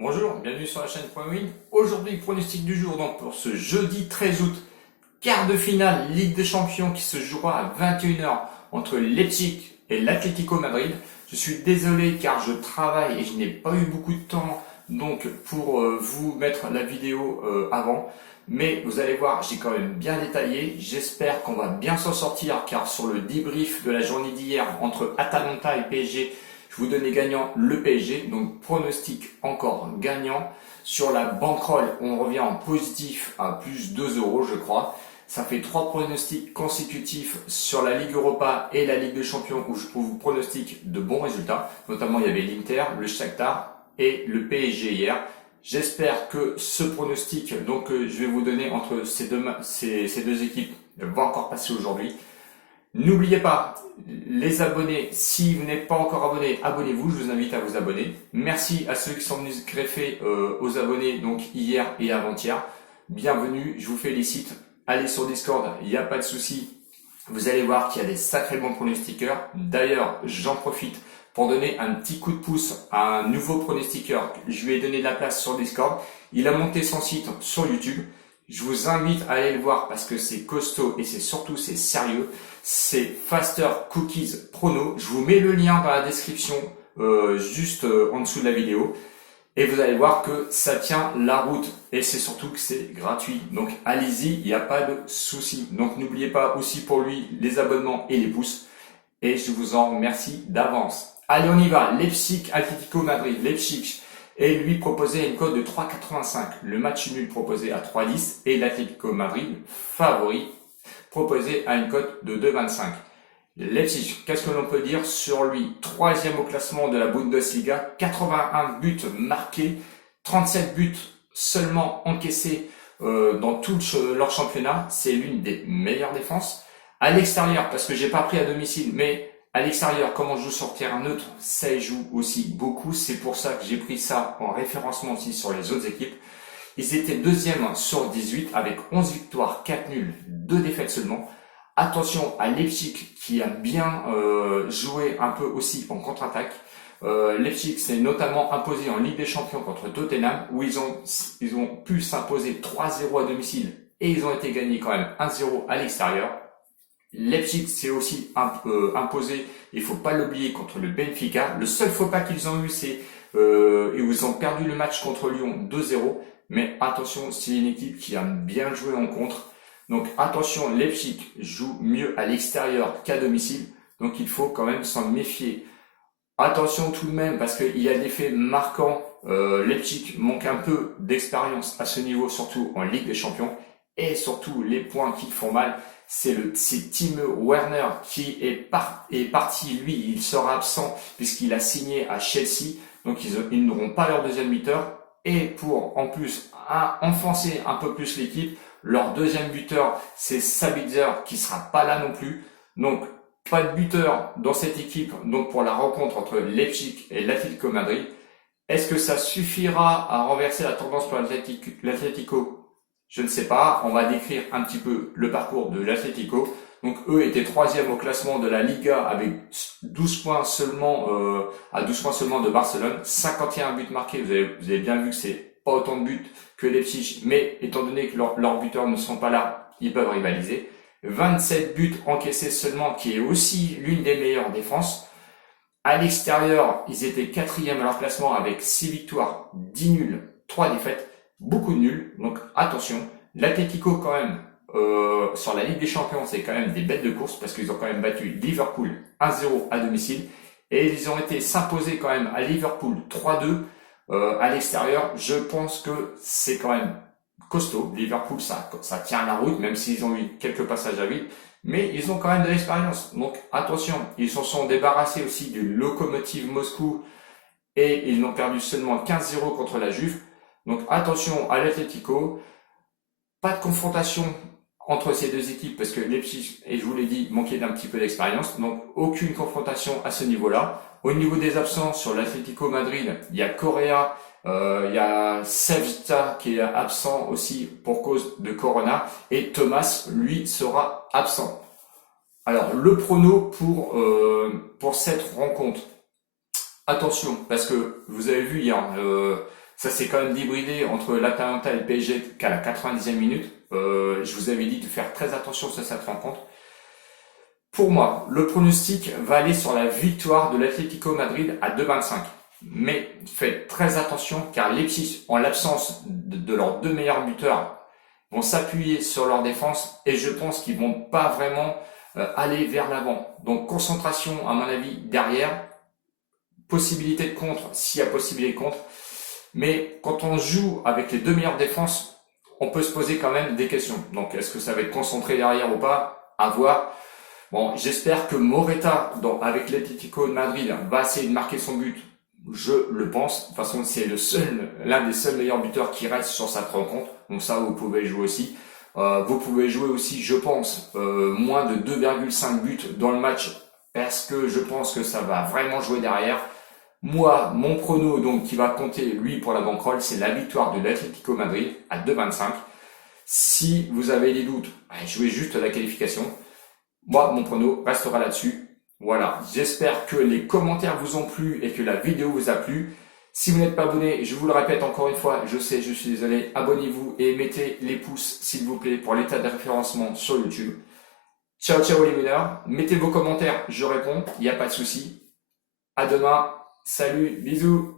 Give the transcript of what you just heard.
Bonjour, bienvenue sur la chaîne Point Win. Aujourd'hui, pronostic du jour donc pour ce jeudi 13 août, quart de finale Ligue des Champions qui se jouera à 21h entre Leipzig et l'Atlético Madrid. Je suis désolé car je travaille et je n'ai pas eu beaucoup de temps donc pour vous mettre la vidéo avant. Mais vous allez voir, j'ai quand même bien détaillé. J'espère qu'on va bien s'en sortir car sur le débrief de la journée d'hier entre Atalanta et PSG, je vous donnais gagnant le PSG, donc pronostic encore gagnant. Sur la bankroll, on revient en positif à plus 2 euros, je crois. Ça fait 3 pronostics consécutifs sur la Ligue Europa et la Ligue des Champions où je vous pronostique de bons résultats. Notamment, il y avait l'Inter, le Shakhtar et le PSG hier. J'espère que ce pronostic donc, je vais vous donner entre ces deux équipes va encore passer aujourd'hui. N'oubliez pas, les abonnés, si vous n'êtes pas encore abonné, abonnez-vous, je vous invite à vous abonner. Merci à ceux qui sont venus se greffer aux abonnés donc hier et avant-hier. Bienvenue, je vous félicite. Allez sur Discord, il n'y a pas de souci. Vous allez voir qu'il y a des sacrés bons pronostiqueurs. D'ailleurs, j'en profite pour donner un petit coup de pouce à un nouveau pronostiqueur. Je lui ai donné de la place sur Discord. Il a monté son site sur YouTube. Je vous invite à aller le voir parce que c'est costaud et c'est sérieux. C'est Faster Cookies Prono. Je vous mets le lien dans la description juste en dessous de la vidéo. Et vous allez voir que ça tient la route. Et c'est surtout que c'est gratuit. Donc allez-y, il n'y a pas de souci. Donc n'oubliez pas aussi pour lui les abonnements et les pouces. Et je vous en remercie d'avance. Allez, on y va. Leipzig, Atlético Madrid. Leipzig. Et lui proposait une cote de 3,85. Le match nul proposé à 3,10 et l'Atlético Madrid, favori, proposé à une cote de 2,25. Leipzig, qu'est-ce que l'on peut dire sur lui? Troisième au classement de la Bundesliga, 81 buts marqués, 37 buts seulement encaissés dans tout leur championnat. C'est l'une des meilleures défenses. À l'extérieur, parce que j'ai pas pris à domicile, mais à l'extérieur, comme on joue sur terrain neutre, ça y joue aussi beaucoup. C'est pour ça que j'ai pris ça en référencement aussi sur les autres équipes. Ils étaient deuxième sur 18 avec 11 victoires, 4 nuls, 2 défaites seulement. Attention à Leipzig qui a bien joué un peu aussi en contre-attaque. Leipzig s'est notamment imposé en Ligue des Champions contre Tottenham où ils ont pu s'imposer 3-0 à domicile et ils ont été gagnés quand même 1-0 à l'extérieur. Leipzig s'est aussi imposé, il faut pas l'oublier, contre le Benfica. Le seul faux pas qu'ils ont eu, c'est ils ont perdu le match contre Lyon 2-0. Mais attention, c'est une équipe qui a bien joué en contre. Donc attention, Leipzig joue mieux à l'extérieur qu'à domicile. Donc il faut quand même s'en méfier. Attention tout de même parce qu'il y a des faits marquants. Leipzig manque un peu d'expérience à ce niveau, surtout en Ligue des Champions. Et surtout, les points qui font mal, c'est Timo Werner qui est parti. Lui, il sera absent puisqu'il a signé à Chelsea. Donc ils n'auront pas leur deuxième buteur. Et pour en plus enfoncer un peu plus l'équipe, leur deuxième buteur, c'est Sabitzer qui sera pas là non plus. Donc pas de buteur dans cette équipe. Donc pour la rencontre entre Leipzig et l'Atlético Madrid, est-ce que ça suffira à renverser la tendance pour l'Atlético? Je ne sais pas. On va décrire un petit peu le parcours de l'Atlético. Donc eux étaient troisième au classement de la Liga avec 12 points seulement à 12 points seulement de Barcelone, 51 buts marqués. Vous avez bien vu que c'est pas autant de buts que Leipzig, mais étant donné que leurs buteurs ne sont pas là, ils peuvent rivaliser. 27 buts encaissés seulement, qui est aussi l'une des meilleures défenses. À l'extérieur, ils étaient quatrième à leur classement avec 6 victoires, 10 nuls, 3 défaites. Beaucoup de nuls, donc attention. L'Atlético quand même, sur la Ligue des Champions, c'est quand même des bêtes de course parce qu'ils ont quand même battu Liverpool 1-0 à domicile et ils ont été s'imposer quand même à Liverpool 3-2 à l'extérieur. Je pense que c'est quand même costaud. Liverpool, ça tient la route, même s'ils ont eu quelques passages à vide, mais ils ont quand même de l'expérience. Donc attention, ils se sont débarrassés aussi du Lokomotiv Moscou et ils n'ont perdu seulement 15-0 contre la Juve. Donc attention à l'Atlético, pas de confrontation entre ces deux équipes parce que Leipzig, et je vous l'ai dit, manquait d'un petit peu d'expérience. Donc aucune confrontation à ce niveau-là. Au niveau des absents sur l'Atlético Madrid, il y a Correa, il y a Sevta qui est absent aussi pour cause de Corona et Thomas, lui, sera absent. Alors le prono pour cette rencontre. Attention, parce que vous avez vu hier, Ça s'est quand même débridé entre l'Atalanta et le PSG qu'à la 90e minute. Je vous avais dit de faire très attention sur cette rencontre. Pour moi, le pronostic va aller sur la victoire de l'Atlético Madrid à 2,25. Mais faites très attention car Leipzig, en l'absence de leurs deux meilleurs buteurs, vont s'appuyer sur leur défense et je pense qu'ils vont pas vraiment aller vers l'avant. Donc concentration à mon avis derrière, possibilité de contre s'il y a possibilité de contre. Mais quand on joue avec les deux meilleures défenses, on peut se poser quand même des questions. Donc est-ce que ça va être concentré derrière ou pas? À voir. Bon, j'espère que Morata, avec l'Atlético de Madrid, va essayer de marquer son but. Je le pense. De toute façon, c'est l'un des seuls meilleurs buteurs qui reste sur cette rencontre. Donc ça, vous pouvez jouer aussi. Vous pouvez jouer aussi, je pense, moins de 2,5 buts dans le match parce que je pense que ça va vraiment jouer derrière. Moi, mon prono donc qui va compter lui pour la bankroll, c'est la victoire de l'Atlético Madrid à 2,25. Si vous avez des doutes, jouez juste la qualification. Moi, mon prono restera là-dessus. Voilà, j'espère que les commentaires vous ont plu et que la vidéo vous a plu. Si vous n'êtes pas abonné, je vous le répète encore une fois, je sais, je suis désolé, abonnez-vous et mettez les pouces s'il vous plaît pour l'état de référencement sur YouTube. Ciao, ciao les winners, mettez vos commentaires, je réponds, il n'y a pas de souci. À demain, salut, bisous.